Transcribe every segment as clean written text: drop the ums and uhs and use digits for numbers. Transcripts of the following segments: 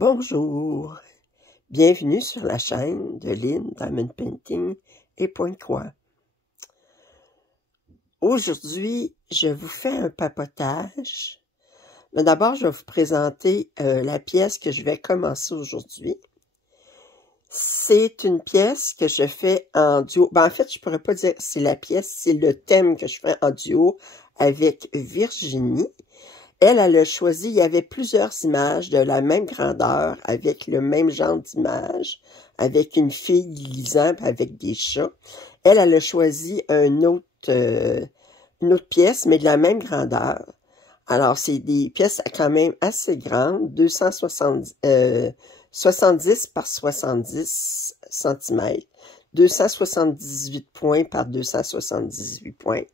Bonjour, bienvenue sur la chaîne de Lynn Diamond Painting et Pointe-Croix. Aujourd'hui, je vous fais un papotage. Mais d'abord, je vais vous présenter la pièce que je vais commencer aujourd'hui. C'est une pièce que je fais en duo. Ben, en fait, je pourrais pas dire que c'est la pièce, c'est le thème que je fais en duo avec Virginie. Elle a choisi, il y avait plusieurs images de la même grandeur, avec le même genre d'image, avec une fille lisant, avec des chats. Elle a choisi une autre pièce, mais de la même grandeur. Alors, c'est des pièces quand même assez grandes, 70 par 70 cm, 278 points par 278 points.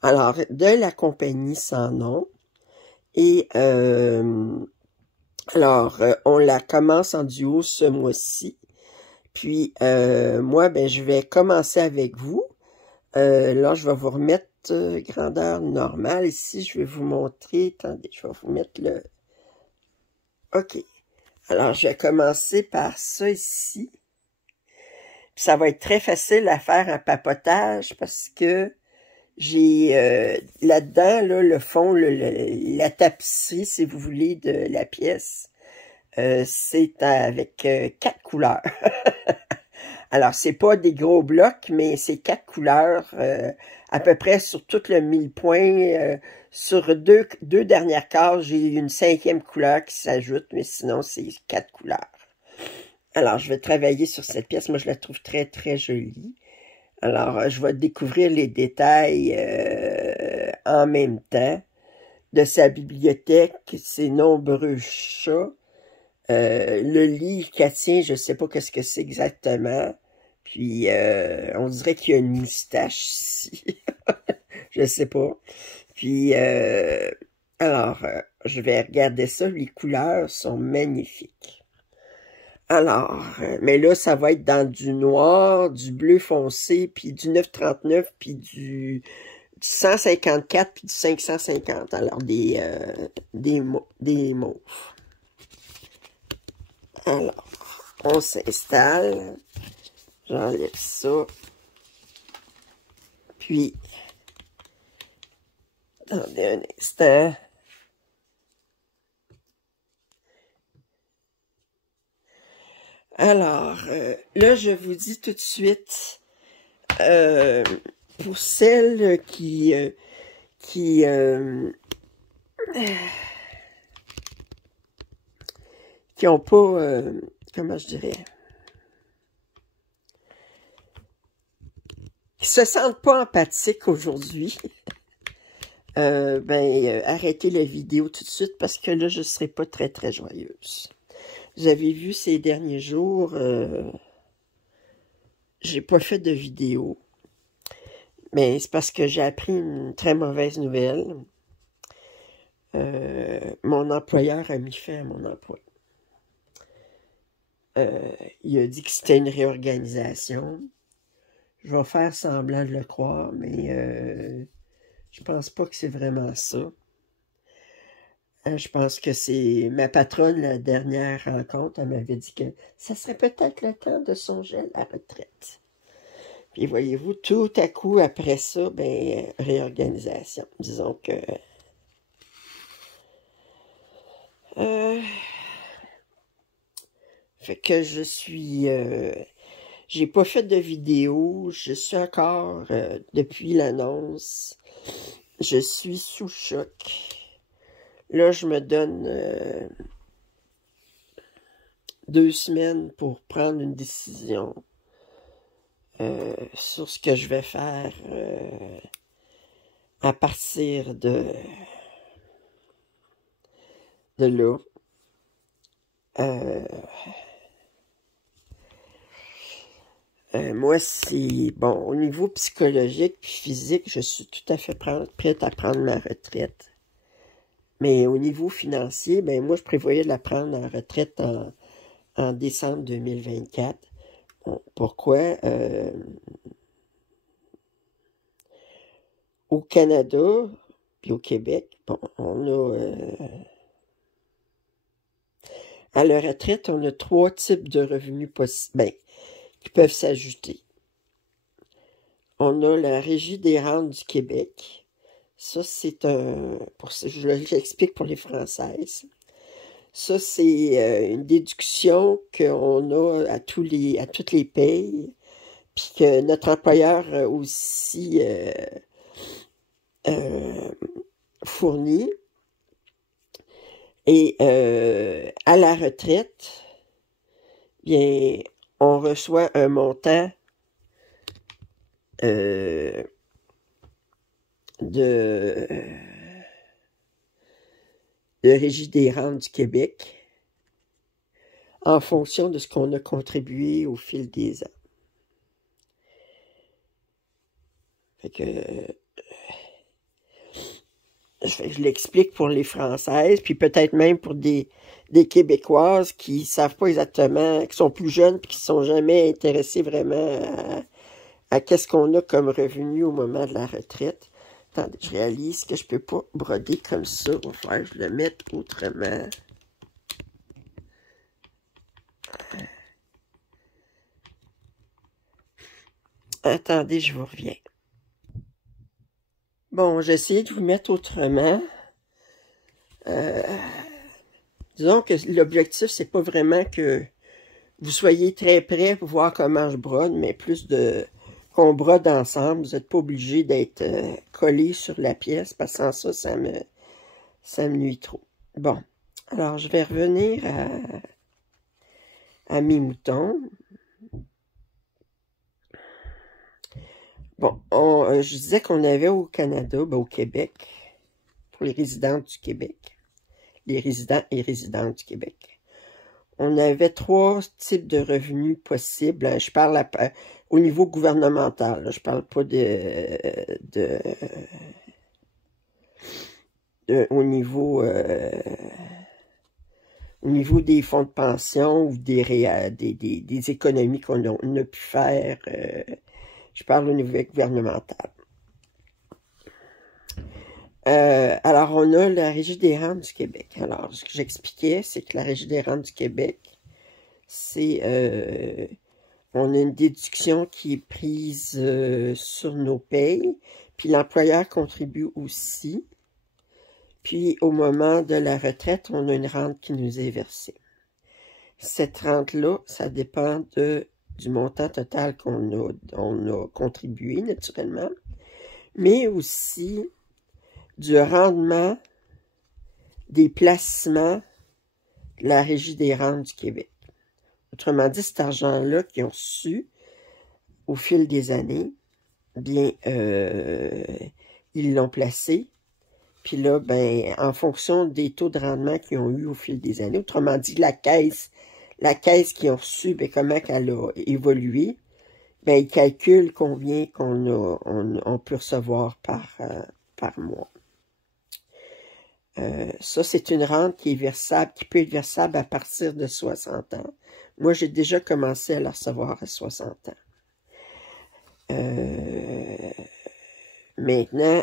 Alors, de la compagnie Sans Nom. Et on la commence en duo ce mois-ci. Puis, moi, ben, je vais commencer avec vous. Là, je vais vous remettre grandeur normale. Ici, je vais vous montrer. Attendez, je vais vous mettre le... OK. Alors, je vais commencer par ça ici. Puis, ça va être très facile à faire en papotage parce que j'ai là-dedans, là, le fond, la tapisserie, si vous voulez, de la pièce, c'est avec 4 couleurs. Alors, c'est pas des gros blocs, mais c'est 4 couleurs, à peu près sur tout le 1000 points. Sur deux dernières cases, j'ai une 5e couleur qui s'ajoute, mais sinon, c'est 4 couleurs. Alors, je vais travailler sur cette pièce. Moi, je la trouve très, très jolie. Alors, je vais découvrir les détails en même temps de sa bibliothèque, ses nombreux chats, le livre qu'elle tient, je ne sais pas qu'est-ce que c'est exactement, puis on dirait qu'il y a une moustache ici, je ne sais pas. Puis, je vais regarder ça, les couleurs sont magnifiques. Alors, mais là, ça va être dans du noir, du bleu foncé, puis du 939, puis du 154, puis du 550. Alors, des mauves. Alors, on s'installe. J'enlève ça. Puis, attendez un instant. Alors, là, je vous dis tout de suite, pour celles qui ont pas, comment je dirais, qui se sentent pas empathiques aujourd'hui, arrêtez la vidéo tout de suite parce que là, je serai pas très, très joyeuse. Vous avez vu ces derniers jours, j'ai pas fait de vidéo. Mais c'est parce que j'ai appris une très mauvaise nouvelle. Mon employeur a mis fin à mon emploi. Il a dit que c'était une réorganisation. Je vais faire semblant de le croire, mais je pense pas que c'est vraiment ça. Je pense que c'est ma patronne, la dernière rencontre, elle m'avait dit que ça serait peut-être le temps de songer à la retraite. Puis voyez-vous, tout à coup, après ça, ben, réorganisation. Disons que... fait que je suis... j'ai pas fait de vidéo. Je suis encore, depuis l'annonce, je suis sous choc. Là, je me donne 2 semaines pour prendre une décision sur ce que je vais faire à partir de là. Moi, c'est bon, au niveau psychologique et physique, je suis tout à fait prête à prendre ma retraite. Mais au niveau financier, ben moi, je prévoyais de la prendre en retraite en décembre 2024. Bon, pourquoi? Au Canada, puis au Québec, bon, on a À la retraite, on a 3 types de revenus possibles, qui peuvent s'ajouter. On a la Régie des rentes du Québec. Ça, c'est je l'explique pour les Françaises. Ça, c'est une déduction qu'on a à toutes les payes, puis que notre employeur aussi fournit. Et à la retraite, bien, on reçoit un montant de Régie des rentes du Québec en fonction de ce qu'on a contribué au fil des ans. Fait que je l'explique pour les Françaises, puis peut-être même pour des Québécoises qui savent pas exactement, qui sont plus jeunes, puis qui ne sont jamais intéressés vraiment à qu'est-ce qu'on a comme revenu au moment de la retraite. Attendez, je réalise que je peux pas broder comme ça. Il va falloir que je le mette autrement. Attendez, je vous reviens. Bon, j'ai essayé de vous mettre autrement. Disons que l'objectif, c'est pas vraiment que vous soyez très près pour voir comment je brode, mais plus qu'on brode ensemble. Vous n'êtes pas obligé d'être collé sur la pièce, parce que sans ça, ça me nuit trop. Bon, alors je vais revenir à mes moutons. Bon, je disais qu'on avait au Canada, au Québec, pour les résidents du Québec, les résidents et résidentes du Québec, on avait 3 types de revenus possibles. Je parle au niveau gouvernemental, là, je parle pas au niveau des fonds de pension ou des économies qu'on a pu faire. Je parle au niveau gouvernemental. Alors, on a la Régie des rentes du Québec. Alors, ce que j'expliquais, c'est que la Régie des rentes du Québec, c'est... on a une déduction qui est prise sur nos payes, puis l'employeur contribue aussi. Puis, au moment de la retraite, on a une rente qui nous est versée. Cette rente-là, ça dépend du montant total on a contribué, naturellement, mais aussi du rendement des placements de la Régie des rentes du Québec. Autrement dit, cet argent-là qu'ils ont reçu au fil des années, bien, ils l'ont placé. Puis là, ben, en fonction des taux de rendement qu'ils ont eu au fil des années, autrement dit, la caisse qu'ils ont reçue, ben, comment elle a évolué, ben, ils calculent combien on peut recevoir par mois. Ça, c'est une rente qui peut être versable à partir de 60 ans. Moi, j'ai déjà commencé à la recevoir à 60 ans. Maintenant,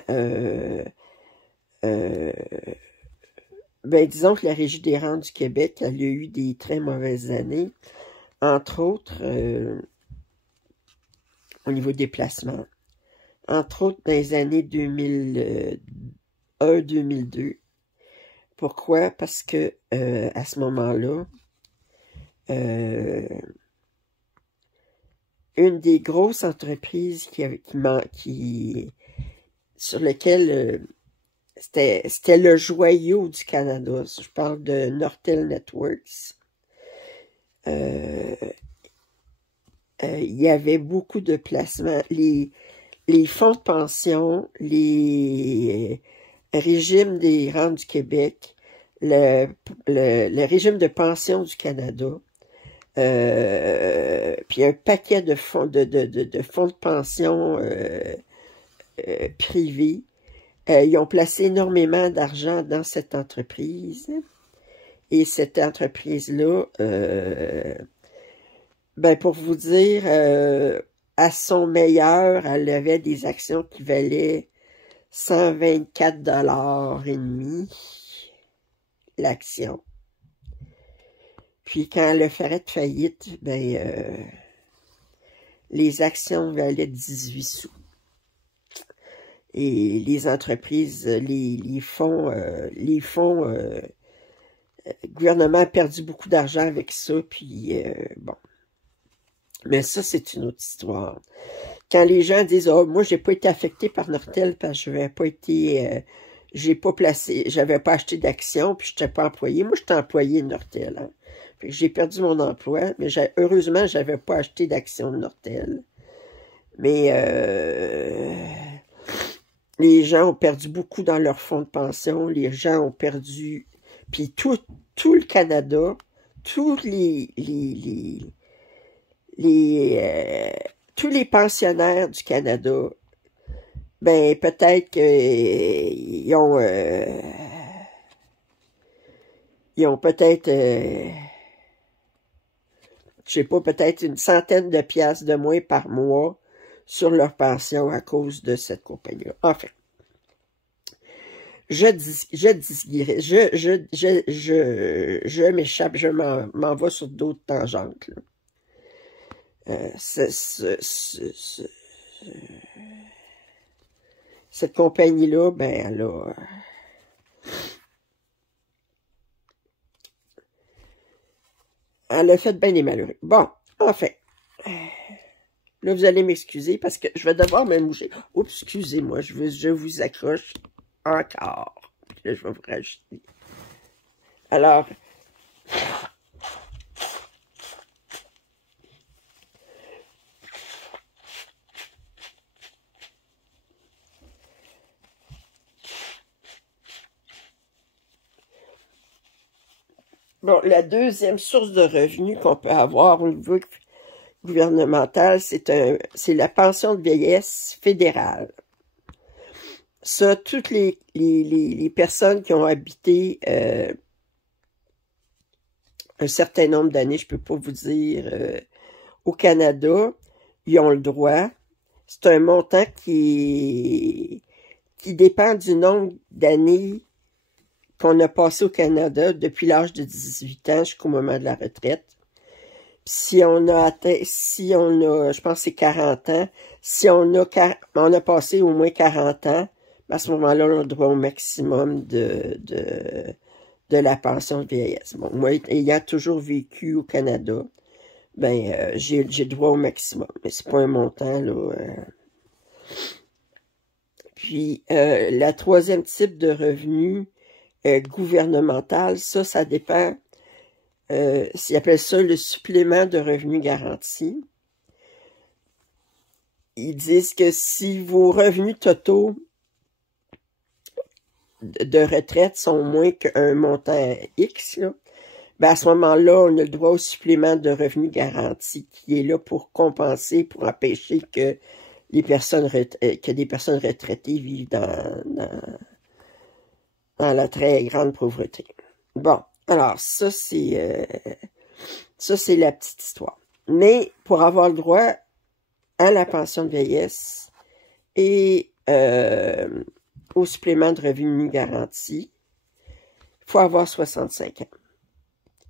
ben, disons que la Régie des rentes du Québec, elle a eu des très mauvaises années, entre autres, au niveau des placements. Entre autres, dans les années 2001-2002. Pourquoi? Parce que à ce moment-là, une des grosses entreprises sur lesquelles c'était le joyau du Canada, je parle de Nortel Networks, il y avait beaucoup de placements. Les fonds de pension, les régime des rentes du Québec, le régime de pension du Canada, puis un paquet de fonds de pension privés. Ils ont placé énormément d'argent dans cette entreprise. Et cette entreprise-là, ben pour vous dire, à son meilleur, elle avait des actions qui valaient 124,5 $ l'action. Puis quand elle a fait faillite, ben, les actions valaient 18 sous. Et les entreprises, les fonds, le gouvernement a perdu beaucoup d'argent avec ça, puis bon. Mais ça, c'est une autre histoire. Quand les gens disent « Oh, moi, j'ai pas été affecté par Nortel parce que je n'avais pas été... j'ai pas placé, j'avais pas acheté d'actions, puis je n'étais pas employé. » Moi, j'étais employé de Nortel. Hein. J'ai perdu mon emploi, mais heureusement, je n'avais pas acheté d'actions de Nortel. Mais les gens ont perdu beaucoup dans leur fonds de pension. Les gens ont perdu... Puis tout le Canada, tous tous les pensionnaires du Canada, ben peut-être qu'ils ont peut-être, je sais pas, peut-être une centaine de piastres de moins par mois sur leur pension à cause de cette compagnie-là. Enfin, je m'échappe, je m'en vais sur d'autres tangentes, là. Cette compagnie-là, ben, elle a fait bien des malheureux. Bon, enfin. Là, vous allez m'excuser parce que je vais devoir me moucher. Oups, excusez-moi, je vous accroche encore. Puis là, je vais vous rajouter. Alors, bon, la deuxième source de revenus qu'on peut avoir au niveau gouvernemental, c'est la pension de vieillesse fédérale. Ça, toutes les personnes qui ont habité un certain nombre d'années, je peux pas vous dire, au Canada, ils ont le droit. C'est un montant qui dépend du nombre d'années qu'on a passé au Canada depuis l'âge de 18 ans jusqu'au moment de la retraite. Puis si on a atteint, je pense que c'est 40 ans, si on a passé au moins 40 ans, à ce moment-là, on a droit au maximum de la pension de vieillesse. Bon, moi, ayant toujours vécu au Canada, ben, j'ai droit au maximum. Mais c'est pas un montant, là. Puis, la troisième type de revenu gouvernemental, ça dépend. Ils appellent ça le supplément de revenu garanti. Ils disent que si vos revenus totaux de retraite sont moins qu'un montant X, là, ben à ce moment-là, on a le droit au supplément de revenu garanti qui est là pour compenser, pour empêcher que des personnes retraitées vivent dans la très grande pauvreté. Bon, alors ça c'est la petite histoire. Mais pour avoir le droit à la pension de vieillesse et au supplément de revenu garanti, il faut avoir 65 ans.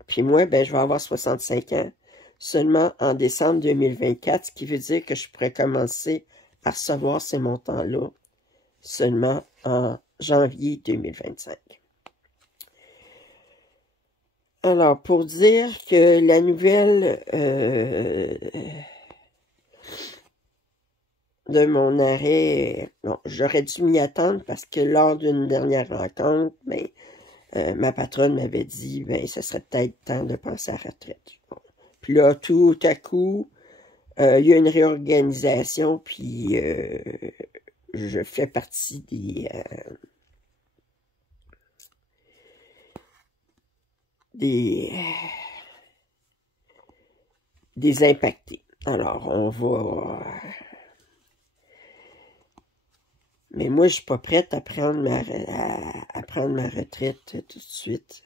Puis moi, ben, je vais avoir 65 ans seulement en décembre 2024, ce qui veut dire que je pourrais commencer à recevoir ces montants-là seulement en janvier 2025. Alors, pour dire que la nouvelle de mon arrêt, bon, j'aurais dû m'y attendre parce que lors d'une dernière rencontre, ben, ma patronne m'avait dit, ben, ce serait peut-être temps de penser à la retraite. Bon. Puis là, tout à coup, il y a une réorganisation, puis je fais partie des impactés. Alors, on va... Mais moi, je suis pas prête à prendre ma retraite tout de suite.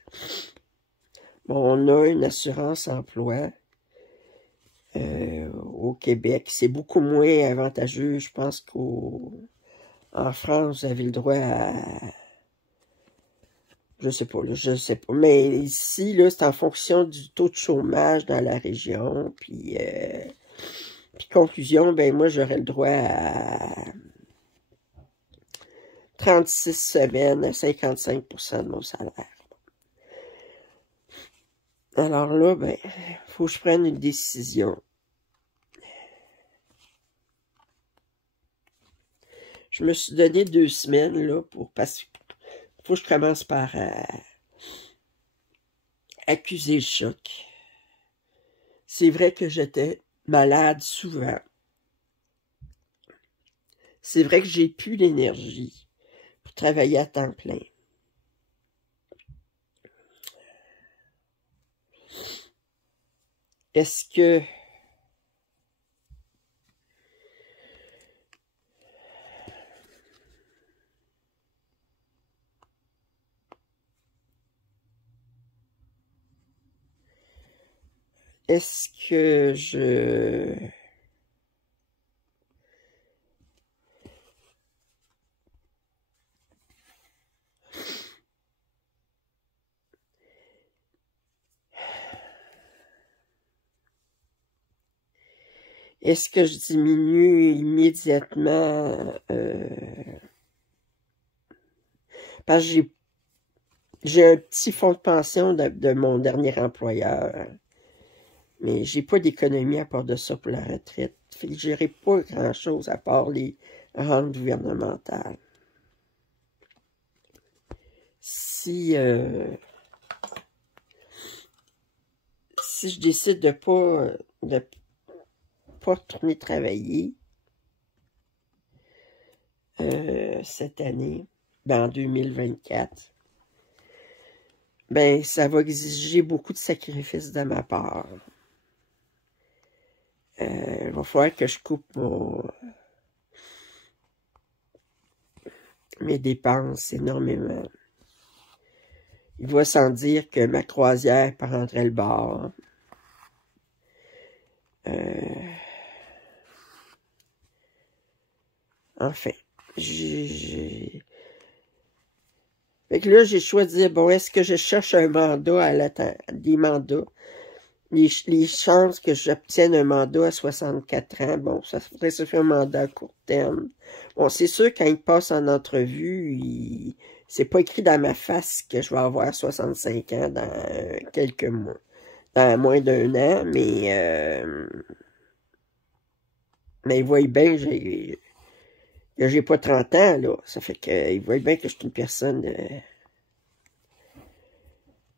Bon, on a une assurance emploi au Québec. C'est beaucoup moins avantageux. Je pense qu'en France, vous avez le droit à... Je sais pas, là, je sais pas. Mais ici, là, c'est en fonction du taux de chômage dans la région. Puis conclusion, ben moi, j'aurais le droit à 36 semaines à 55% de mon salaire. Alors là, ben, faut que je prenne une décision. Je me suis donné 2 semaines, là, parce qu'il faut que je commence par accuser le choc. C'est vrai que j'étais malade souvent. C'est vrai que j'ai plus l'énergie pour travailler à temps plein. Est-ce que je... Est-ce que je diminue immédiatement parce que j'ai un petit fonds de pension de mon dernier employeur, mais j'ai pas d'économie à part de ça pour la retraite. Fait que j'aurai pas grand-chose à part les rentes gouvernementales. Si je décide de pas retourner travailler cette année, ben en 2024, ben ça va exiger beaucoup de sacrifices de ma part. Il va falloir que je coupe mes dépenses énormément. Il va sans dire que ma croisière prendrait le bord. Enfin, fait que là, j'ai choisi, bon, est-ce que je cherche un mandat des mandats? Les chances que j'obtienne un mandat à 64 ans, bon, ça faudrait se faire un mandat à court terme. Bon, c'est sûr, quand il passe en entrevue, c'est pas écrit dans ma face que je vais avoir 65 ans dans quelques mois. Dans moins d'1 an, mais il voit bien que j'ai pas 30 ans, là. Ça fait qu'il voit bien que je suis une personne...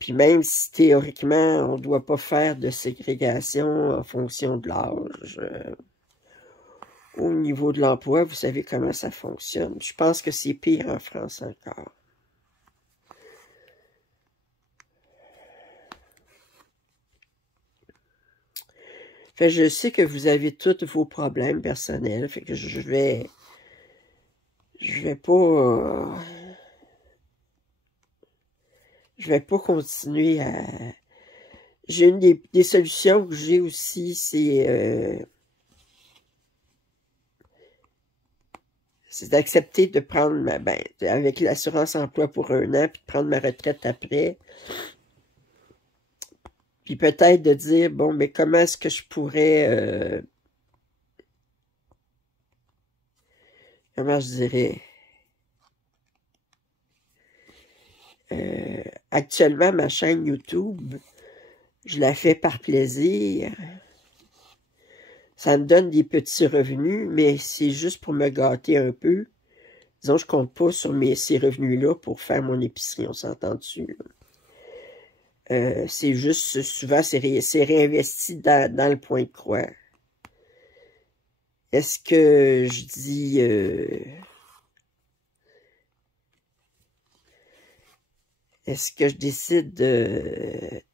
Puis même si théoriquement, on ne doit pas faire de ségrégation en fonction de l'âge, au niveau de l'emploi, vous savez comment ça fonctionne. Je pense que c'est pire en France encore. Fait que je sais que vous avez tous vos problèmes personnels, fait que je vais pas... je vais pas continuer à... J'ai une des solutions que j'ai aussi, c'est d'accepter de prendre avec l'assurance emploi pour 1 an, puis de prendre ma retraite après. Puis peut-être de dire, bon, mais comment est-ce que je pourrais... comment je dirais... actuellement, ma chaîne YouTube, je la fais par plaisir. Ça me donne des petits revenus, mais c'est juste pour me gâter un peu. Disons, je compte pas sur ces revenus-là pour faire mon épicerie, on s'entend dessus. C'est juste, souvent, c'est réinvesti dans le point de croix. Est-ce que je dis... est-ce que je décide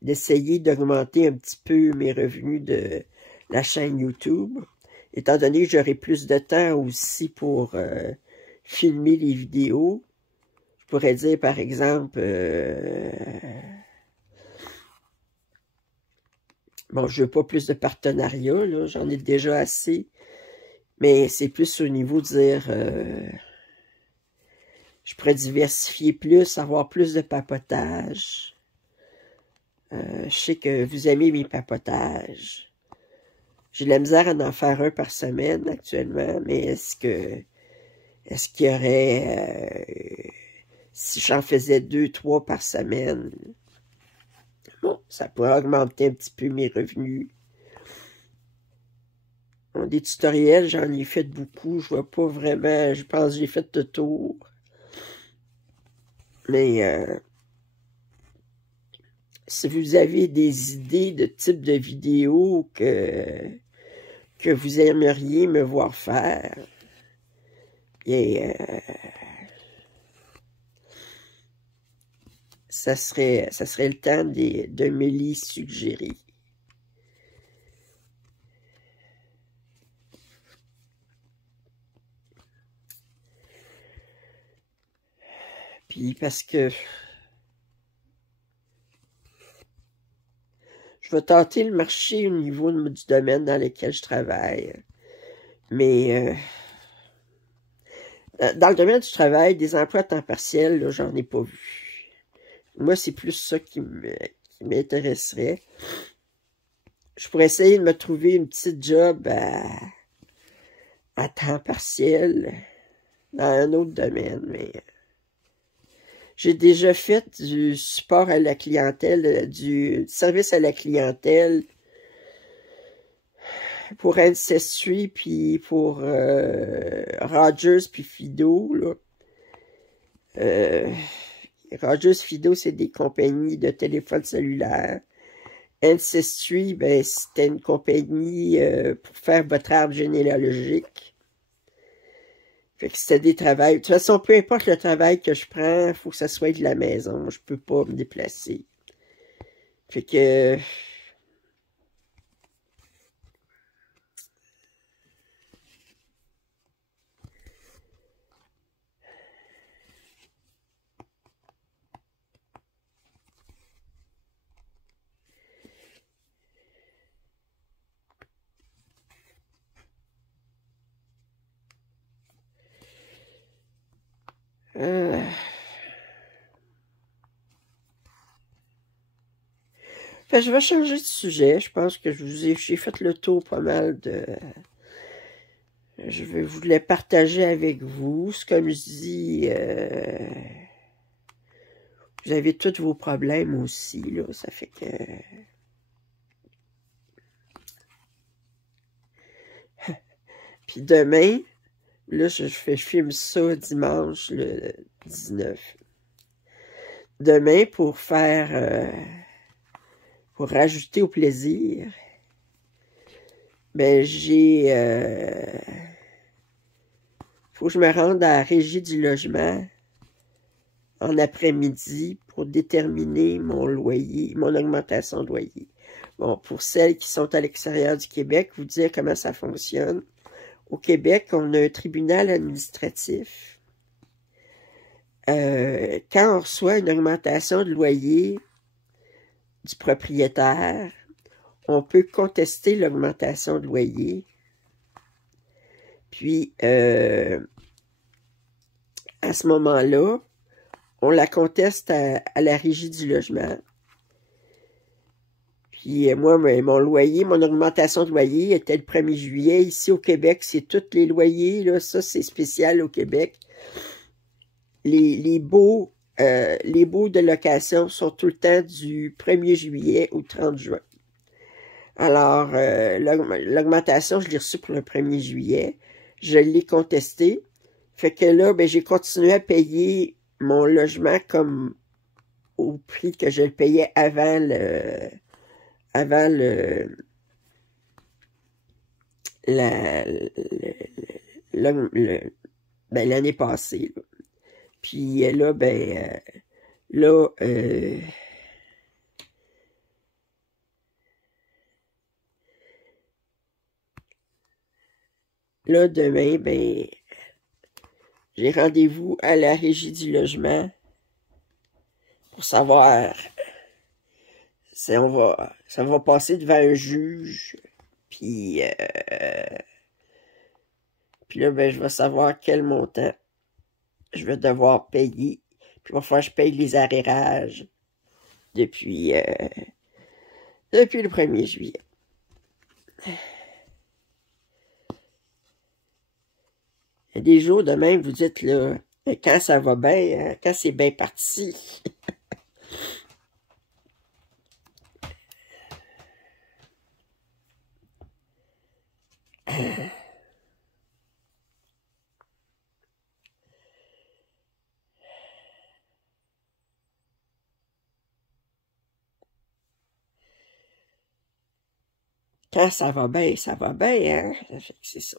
d'essayer d'augmenter un petit peu mes revenus de la chaîne YouTube, étant donné que j'aurai plus de temps aussi pour filmer les vidéos? Je pourrais dire, par exemple, bon, je veux pas plus de partenariats, là, j'en ai déjà assez, mais c'est plus au niveau de dire, je pourrais diversifier plus, avoir plus de papotage. Je sais que vous aimez mes papotages. J'ai de la misère à en faire un par semaine actuellement, mais est-ce qu'il y aurait, si j'en faisais 2, 3 par semaine, bon, ça pourrait augmenter un petit peu mes revenus. Bon, des tutoriels, j'en ai fait beaucoup, je vois pas vraiment, je pense que j'ai fait le tour. Mais si vous avez des idées de type de vidéo que vous aimeriez me voir faire, et ça serait le temps de me les suggérer. Puis parce que je vais tenter le marché au niveau du domaine dans lequel je travaille. Mais dans le domaine du travail, des emplois à temps partiel, j'en ai pas vu. Moi, c'est plus ça qui m'intéresserait. Je pourrais essayer de me trouver une petite job à temps partiel dans un autre domaine, mais j'ai déjà fait du support à la clientèle, du service à la clientèle pour Ancestry, puis pour Rogers, puis Fido, là. Rogers, Fido, c'est des compagnies de téléphone cellulaire. Ancestry, ben, c'était une compagnie pour faire votre arbre généalogique. Fait que c'était des travails. De toute façon, peu importe le travail que je prends, il faut que ça soit de la maison. Je peux pas me déplacer. Fait que fait, je vais changer de sujet. Je pense que j'ai fait le tour pas mal de... Je voulais partager avec vous. C'est comme je dis, vous avez tous vos problèmes aussi, là. Ça fait que... Puis demain, là, je filme ça dimanche, le 19. Demain, pour faire... pour rajouter au plaisir, ben j'ai... faut que je me rende à la régie du logement en après-midi pour déterminer mon loyer, mon augmentation de loyer. Bon, pour celles qui sont à l'extérieur du Québec, vous dire comment ça fonctionne. Au Québec, on a un tribunal administratif. Quand on reçoit une augmentation de loyer du propriétaire, on peut contester l'augmentation de loyer. Puis, à ce moment-là, on la conteste à la régie du logement. Puis moi, mon loyer, mon augmentation de loyer était le 1er juillet. Ici au Québec, c'est tous les loyers, là. Ça, c'est spécial au Québec. Les baux de location sont tout le temps du 1er juillet au 30 juin. Alors, l'augmentation, je l'ai reçue pour le 1er juillet. Je l'ai contesté. Fait que là, ben, j'ai continué à payer mon logement comme au prix que je le payais avant l'année passée, là. Puis là, ben, là, là, demain, ben, j'ai rendez-vous à la régie du logement pour savoir si ça va passer devant un juge, puis là, ben, je vais savoir quel montant je vais devoir payer. Puis il va falloir que je paye les arrérages depuis, depuis le 1er juillet. Il y a des jours de même, vous dites, là, quand ça va bien, quand c'est bien parti. Quand ça va bien, hein? C'est ça.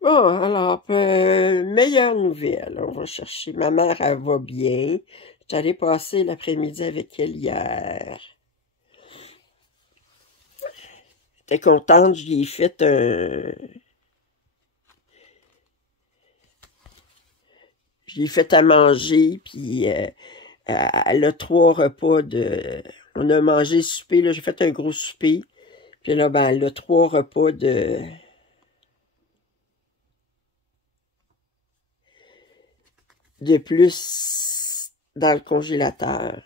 Bon, alors, meilleure nouvelle. On va chercher. Ma mère, elle va bien. J'allais passer l'après-midi avec elle hier. J'étais contente, je lui ai fait un... Je lui ai fait à manger, puis elle a 3 repas de... On a mangé souper, là, j'ai fait un gros souper. Puis là, ben, elle a 3 repas de plus dans le congélateur.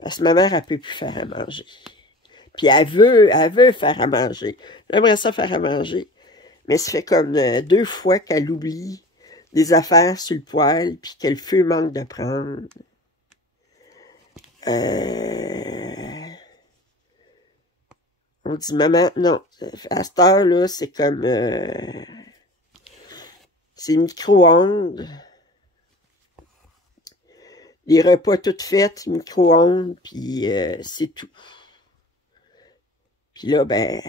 Parce que ma mère, elle peut plus faire à manger. Puis elle veut faire à manger. J'aimerais ça faire à manger. Mais ça fait comme 2 fois qu'elle oublie des affaires sur le poêle, puis que le feu manque de prendre. On dit, maman, non, à cette heure-là, c'est comme... c'est micro-ondes. Les repas tout faits, micro-ondes, puis c'est tout. Puis là, ben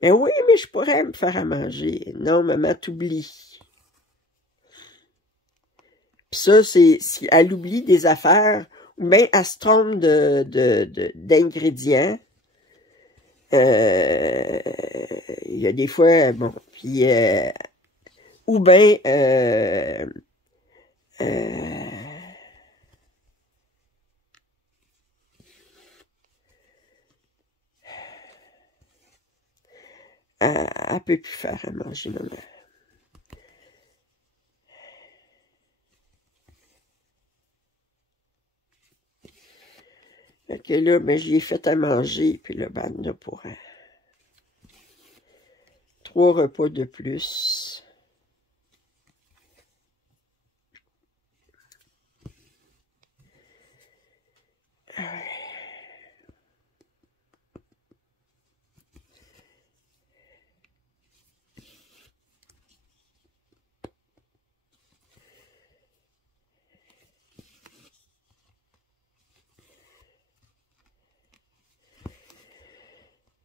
oui, mais je pourrais me faire à manger. Non, maman, t'oublies. Puis ça, c'est si elle oublie des affaires, ou bien elle se trompe d'ingrédients. Il y a des fois, bon, puis ou bien elle peut plus faire à manger, maman. Fait que là, ben, j'y ai fait à manger, puis là, ben, on a pour 3 repas de plus.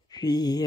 Puis,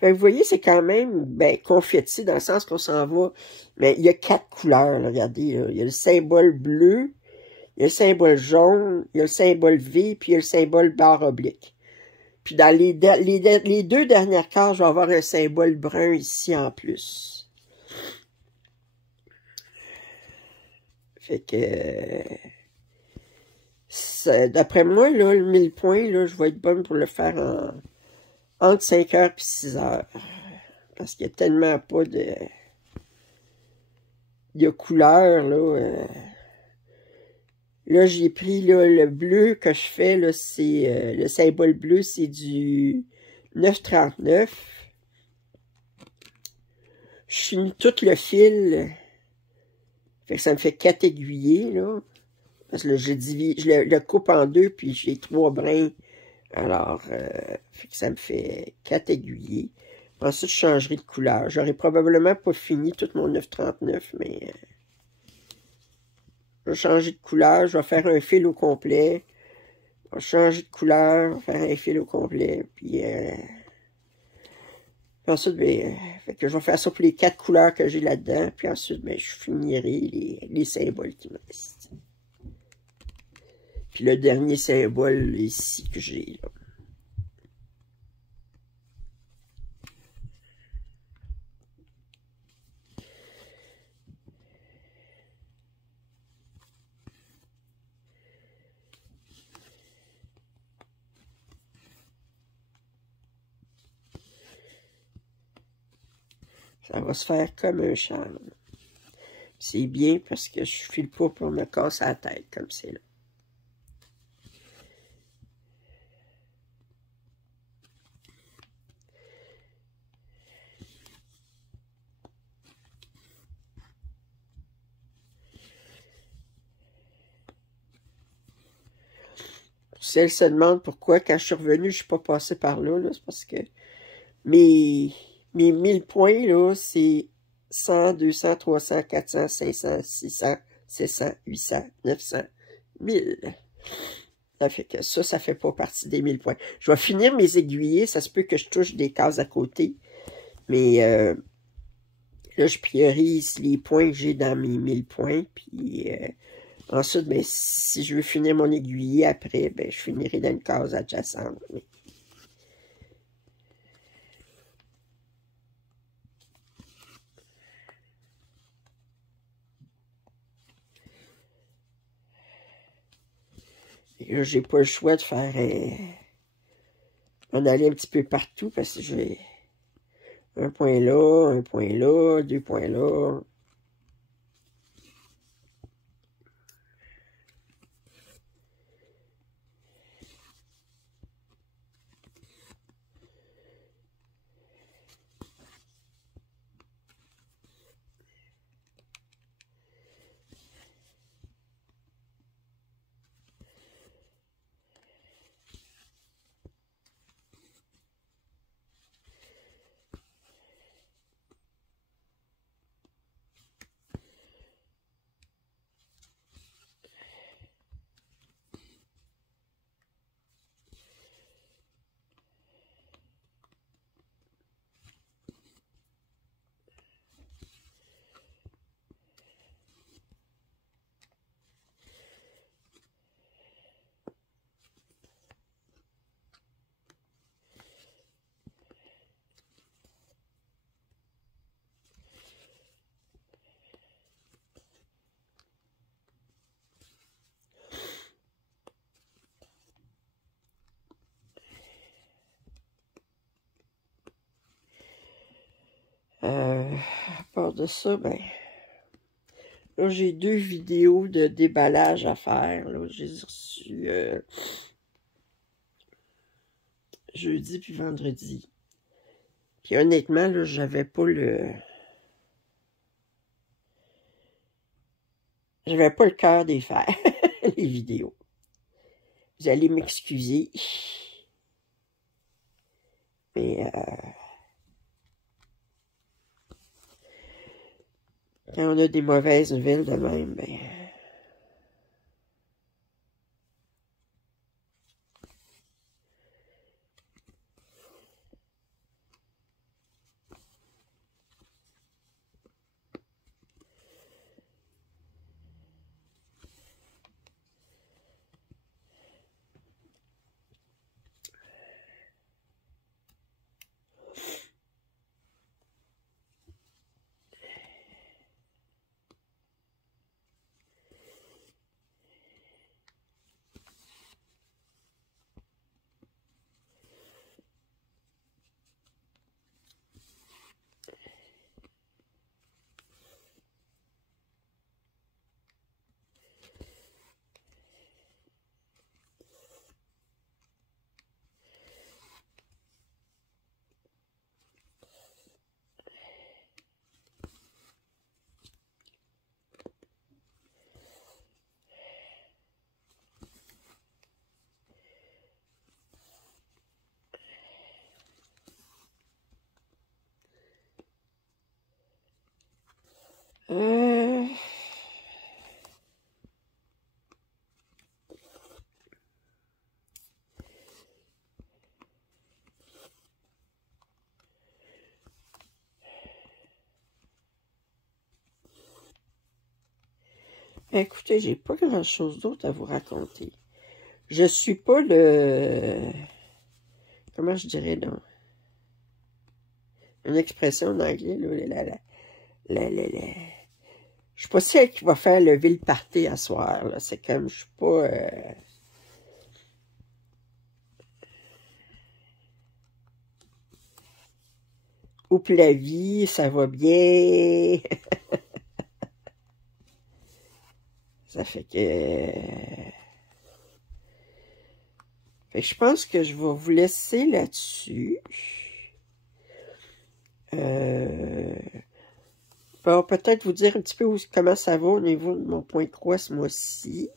vous voyez, c'est quand même ben, confetti dans le sens qu'on s'en va. Mais il y a 4 couleurs, là, regardez. Là. Il y a le symbole bleu, il y a le symbole jaune, il y a le symbole V, puis il y a le symbole barre oblique. Puis dans les 2 dernières cases, je vais avoir un symbole brun ici en plus. Fait que... d'après moi, là, le 1000 points, là, je vais être bonne pour le faire entre 5 heures et 6 heures. Parce qu'il n'y a tellement pas de couleurs, là. Là, j'ai pris là, le bleu que je fais, là, c'est le symbole bleu, c'est du 9,39. Je finis tout le fil. Fait que ça me fait 4 aiguillés, là. Parce que là, je le coupe en 2, puis j'ai 3 brins. Alors, fait que ça me fait 4 aiguillés. Ensuite, je changerai de couleur. J'aurais probablement pas fini tout mon 9,39, mais... je vais changer de couleur. Je vais faire un fil au complet. On va changer de couleur, faire un fil au complet, puis ensuite, ben, fait que je vais faire ça pour les 4 couleurs que j'ai là-dedans, puis ensuite, ben, je finirai les symboles qui me restent. Puis le dernier symbole ici que j'ai, là. Ça va se faire comme un charme. C'est bien parce que je file pas pour me casser la tête comme c'est là. Si elle se demande pourquoi, quand je suis revenu, je suis pas passé par là, c'est parce que mes 1000 points, là, c'est 100, 200, 300, 400, 500, 600, 700, 800, 900, 1000. Ça fait que ça fait pas partie des 1000 points. Je vais finir mes aiguillés, ça se peut que je touche des cases à côté, mais là, je priorise les points que j'ai dans mes 1000 points, puis ensuite, ben, si je veux finir mon aiguillé après, ben, je finirai dans une case adjacente. Et là, j'ai pas le choix de faire en aller un petit peu partout parce que j'ai un point là, 2 points là. À part de ça, ben, là, j'ai 2 vidéos de déballage à faire. Là, j'ai reçu jeudi puis vendredi. Puis honnêtement, là, j'avais pas le cœur d'y faire, les vidéos. Vous allez m'excuser. Mais quand on a des mauvaises nouvelles de même, ben... Euh... Écoutez, j'ai pas grand-chose d'autre à vous raconter. Je suis pas le... Comment je dirais, là? Une expression en anglais, là, je suis pas celle qui va faire lever le party à soir, là. C'est comme, je suis pas... Oupe la vie, ça va bien. Ça fait que... Fait que je pense que je vais vous laisser là-dessus. Bon, peut-être vous dire un petit peu comment ça va au niveau de mon point de croix ce mois-ci.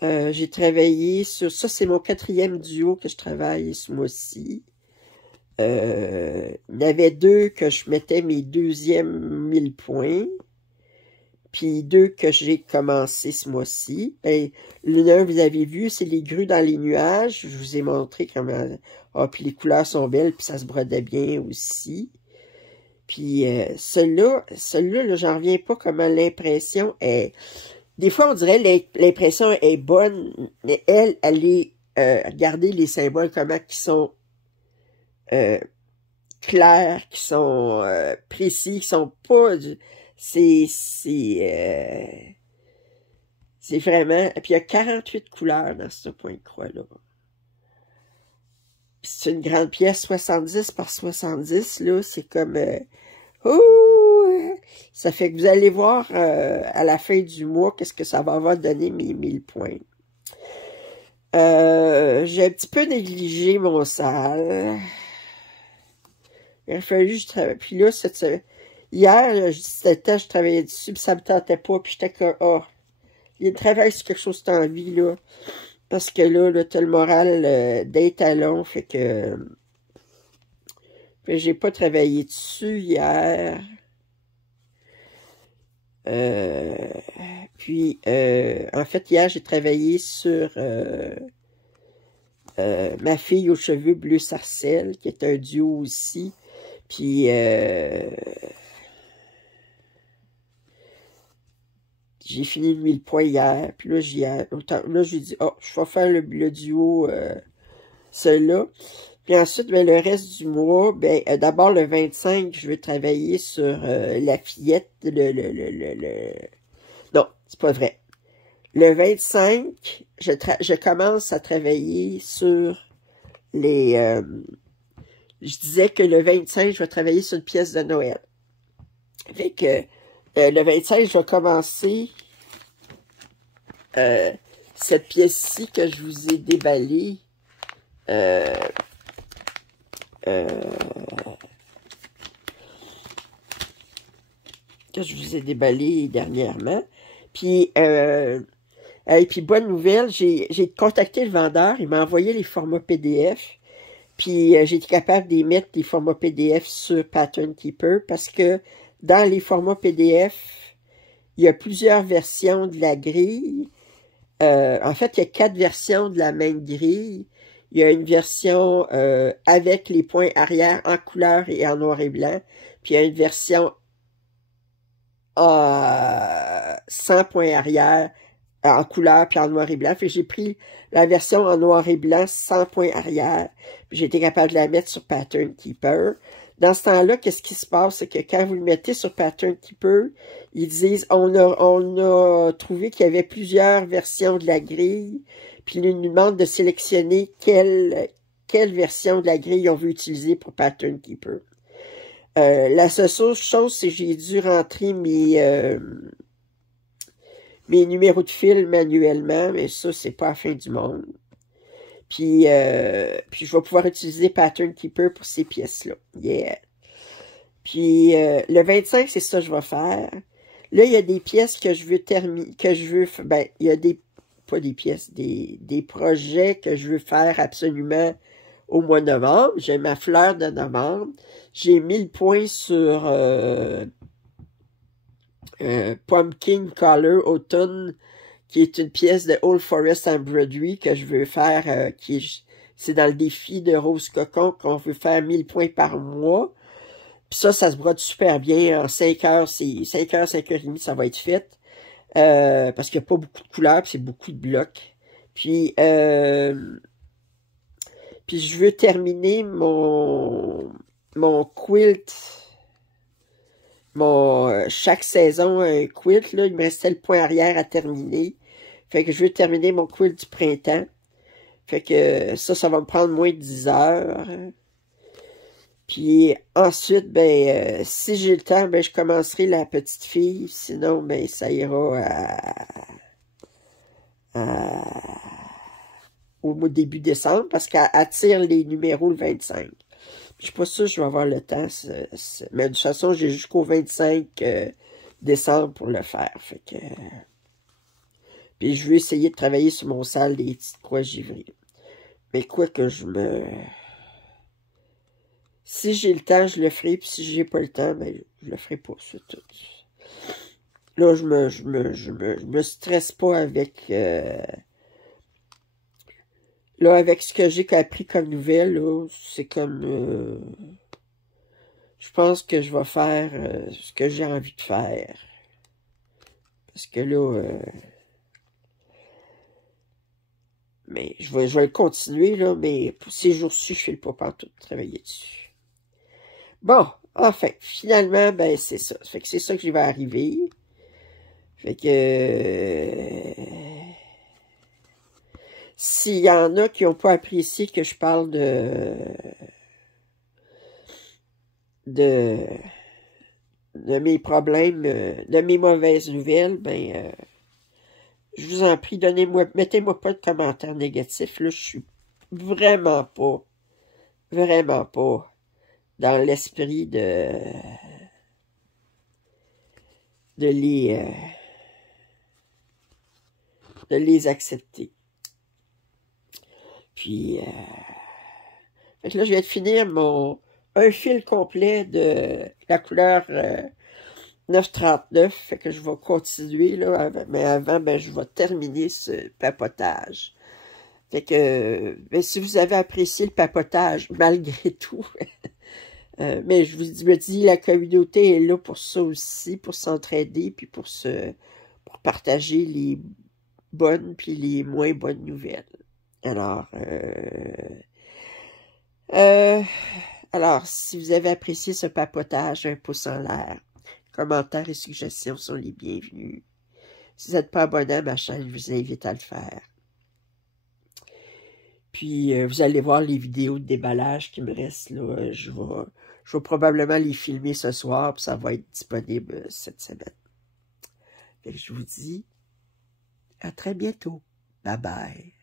J'ai travaillé sur... Ça, c'est mon 4e duo que je travaille ce mois-ci. Il y en avait 2 que je mettais mes 2e 1000 points. Puis 2 que j'ai commencé ce mois-ci. Ben, l'un, vous avez vu, c'est les grues dans les nuages. Je vous ai montré comment... Ah, puis les couleurs sont belles, puis ça se brodait bien aussi. Puis celui-là, là, j'en reviens pas comment l'impression est... Des fois, on dirait l'impression est bonne, mais elle est... regardez les symboles, comment qui sont clairs, qui sont précis, qui sont pas... C'est vraiment... Puis il y a 48 couleurs dans ce point de croix-là. C'est une grande pièce, 70 par 70, là. C'est comme... ça fait que vous allez voir à la fin du mois qu'est-ce que ça va avoir donné mes 1000 points. J'ai un petit peu négligé mon salle. Il a fallu que je travaille. Puis là, hier, je travaillais dessus, puis ça me tentait pas, puis j'étais comme, oh, il travaille sur quelque chose de vie, là. Parce que là t'as le moral d'être à long, fait que j'ai pas travaillé dessus hier. Puis, en fait, hier, j'ai travaillé sur ma fille aux cheveux bleu sarcelle, qui est un duo aussi. Puis, j'ai fini le 1000 points hier. Puis là, j'ai dit, oh, je vais faire le duo, celui-là. Puis ensuite, ben, le reste du mois, ben, d'abord le 25, je vais travailler sur la fillette, Non, c'est pas vrai. Le 25, je commence à travailler sur les... je disais que le 25, je vais travailler sur une pièce de Noël. Fait que le 25, je vais commencer cette pièce-ci que je vous ai déballée. Que je vous ai déballé dernièrement. Puis, et puis bonne nouvelle, j'ai contacté le vendeur, il m'a envoyé les formats PDF, puis j'ai été capable d'y mettre des formats PDF sur Pattern Keeper, parce que dans les formats PDF, il y a plusieurs versions de la grille. En fait, il y a 4 versions de la même grille. Il y a une version avec les points arrière en couleur et en noir et blanc, puis il y a une version sans point arrière, en couleur puis en noir et blanc. Fait que j'ai pris la version en noir et blanc sans point arrière. Puis j'ai été capable de la mettre sur Pattern Keeper. Dans ce temps-là, qu'est-ce qui se passe? C'est que quand vous le mettez sur Pattern Keeper, ils disent on a trouvé qu'il y avait plusieurs versions de la grille. Puis ils nous demandent de sélectionner quelle version de la grille on veut utiliser pour Pattern Keeper. La seule chose, c'est que j'ai dû rentrer mes numéros de fil manuellement, mais ça, c'est pas la fin du monde. Puis je vais pouvoir utiliser Pattern Keeper pour ces pièces-là. Yeah! Puis le 25, c'est ça que je vais faire. Là, il y a des pièces que je veux terminer, ben, il y a pas des pièces, des projets que je veux faire absolument au mois de novembre. J'ai ma fleur de novembre. J'ai 1000 points sur Pumpkin Color Autumn, qui est une pièce de Old Forest Embroidery que je veux faire, c'est dans le défi de Rose Cocon qu'on veut faire 1000 points par mois. Puis ça se brode super bien. En 5 heures, c'est 5 heures, 5 heures et demie, ça va être fait. Parce qu'il n'y a pas beaucoup de couleurs, puis c'est beaucoup de blocs. Puis je veux terminer mon quilt. Chaque saison, un quilt, là, il me restait le point arrière à terminer. Fait que je veux terminer mon quilt du printemps. Fait que ça va me prendre moins de 10 heures. Puis ensuite, ben, si j'ai le temps, ben, je commencerai la petite fille. Sinon, ben, ça ira au début décembre parce qu'elle tire les numéros le 25. Je suis pas sûr que je vais avoir le temps. Mais de toute façon, j'ai jusqu'au 25 décembre pour le faire. Fait que... Puis je vais essayer de travailler sur mon salle des petites croix givrées. Mais quoi que si j'ai le temps, je le ferai. Puis si j'ai pas le temps, ben, je le ferai pas. C'est tout. Là, je me stresse pas avec... Là, avec ce que j'ai appris comme nouvelle, là, c'est comme... je pense que je vais faire ce que j'ai envie de faire. Parce que là... mais je vais le continuer, là, mais pour ces jours-ci, je ne fais pas partout de travailler dessus. Bon, enfin, finalement, ben, c'est ça. Fait que c'est ça qui va arriver. Fait que... s'il y en a qui n'ont pas apprécié que je parle de mes problèmes, de mes mauvaises nouvelles, ben, je vous en prie, mettez-moi pas de commentaires négatifs, là, je suis vraiment pas dans l'esprit de les accepter. Puis, fait que là, je viens de finir un fil complet de la couleur 939, fait que je vais continuer, là, mais avant, ben, je vais terminer ce papotage. Fait que, ben, si vous avez apprécié le papotage, malgré tout, mais je vous me dis, la communauté est là pour ça aussi, pour s'entraider, puis pour partager les bonnes puis les moins bonnes nouvelles. Alors, si vous avez apprécié ce papotage, un pouce en l'air. Commentaires et suggestions sont les bienvenus. Si vous n'êtes pas abonné à ma chaîne, je vous invite à le faire. Puis, vous allez voir les vidéos de déballage qui me restent là. Je vais probablement les filmer ce soir, puis ça va être disponible cette semaine. Fait que je vous dis à très bientôt. Bye bye.